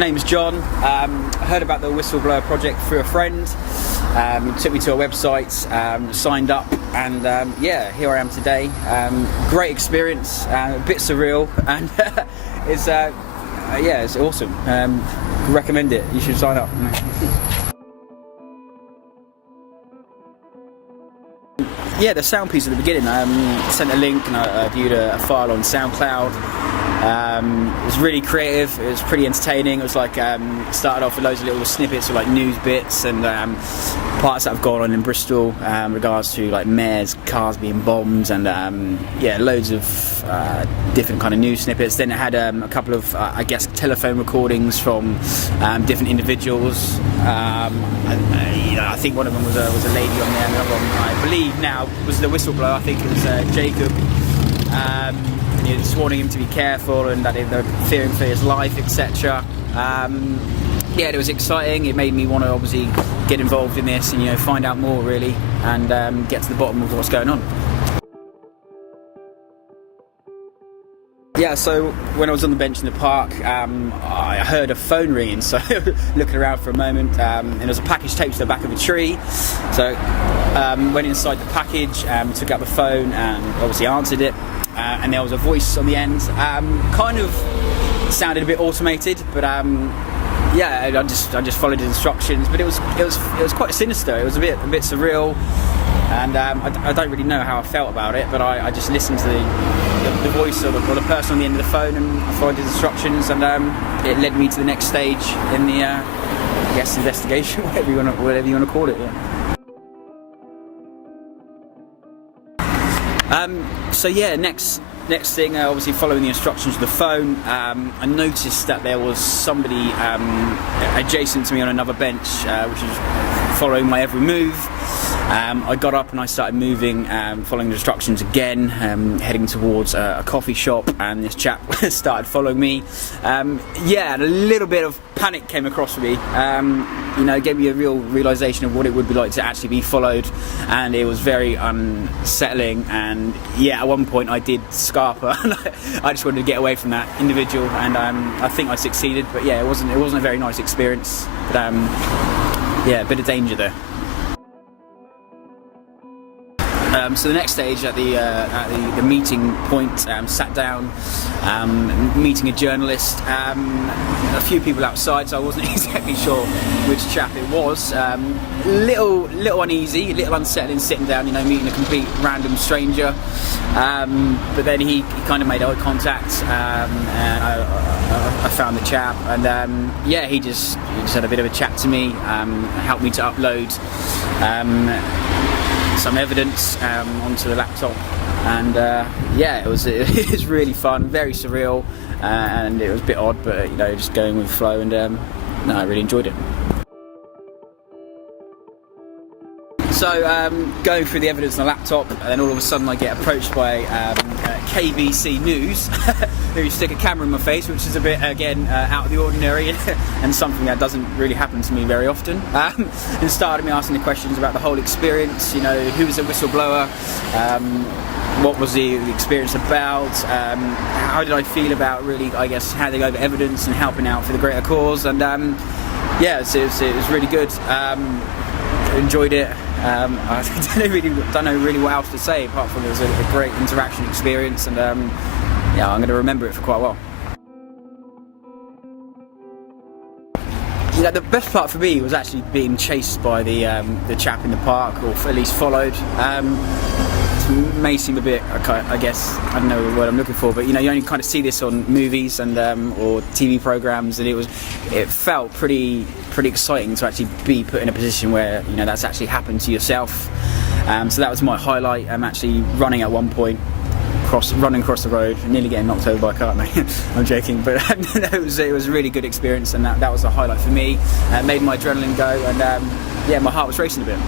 name's John. I heard about the Whistleblower Project through a friend. Took me to a website, signed up, and yeah, here I am today. Great experience, a bit surreal, and it's awesome. Recommend it. You should sign up. Yeah, the sound piece at the beginning, sent a link and I viewed a file on SoundCloud. It was really creative, it was pretty entertaining. It was like, started off with loads of little snippets of like news bits and parts that have gone on in Bristol in regards to like mayors, cars being bombed, and yeah, loads of different kind of news snippets. Then it had a couple of, I guess, telephone recordings from different individuals. I think one of them was a lady on there, another one I believe now was the whistleblower. I think it was Jacob. And he was warning him to be careful and that they're fearing for his life, etc. Yeah, it was exciting. It made me want to obviously get involved in this and find out more really, and get to the bottom of what's going on. Yeah, so when I was on the bench in the park, I heard a phone ringing, so looking around for a moment, and there was a package taped to the back of a tree. So went inside the package, took out the phone and obviously answered it, and there was a voice on the end. Kind of sounded a bit automated, but yeah, I just followed the instructions. But it was quite sinister. It was a bit surreal, and I don't really know how I felt about it, but I just listened to the voice or the person on the end of the phone, and I followed his instructions, and it led me to the next stage in the I guess investigation, whatever you want to call it. Yeah. So yeah, next thing, obviously following the instructions of the phone, I noticed that there was somebody adjacent to me on another bench, which was following my every move. I got up and I started moving, following the instructions again, heading towards a coffee shop, and this chap started following me. Yeah, and a little bit of panic came across me. It gave me a real realisation of what it would be like to actually be followed, and it was very unsettling. And yeah, at one point I did scarper, and I just wanted to get away from that individual, and I think I succeeded. But yeah, it wasn't a very nice experience. But yeah, a bit of danger there. So the next stage at the meeting point, sat down, meeting a journalist, a few people outside, so I wasn't exactly sure which chap it was. Little uneasy, little unsettling sitting down, meeting a complete random stranger. But then he kind of made eye contact, and I found the chap, and yeah, he just had a bit of a chat to me, helped me to upload some evidence onto the laptop, and yeah, it was really fun, very surreal, and it was a bit odd, but just going with the flow, and no, I really enjoyed it. So going through the evidence on the laptop, and then all of a sudden I get approached by KBC News, who stick a camera in my face, which is a bit, again, out of the ordinary, and something that doesn't really happen to me very often. And started me asking the questions about the whole experience, who was a whistleblower, what was the experience about, how did I feel about really, I guess, handing over evidence and helping out for the greater cause, and yeah, it was really good. Enjoyed it. I don't know really what else to say apart from it was a great interaction experience, and yeah, I'm going to remember it for quite a while. The best part for me was actually being chased by the chap in the park, or at least followed. It may seem a bit, I guess, I don't know what I'm looking for, but you only kind of see this on movies and or TV programs, and it felt pretty exciting to actually be put in a position where that's actually happened to yourself. So that was my highlight. I'm actually running at one point, running across the road, nearly getting knocked over by a car. No, I'm joking, but it was a really good experience, and that was a highlight for me. It made my adrenaline go, and yeah, my heart was racing a bit.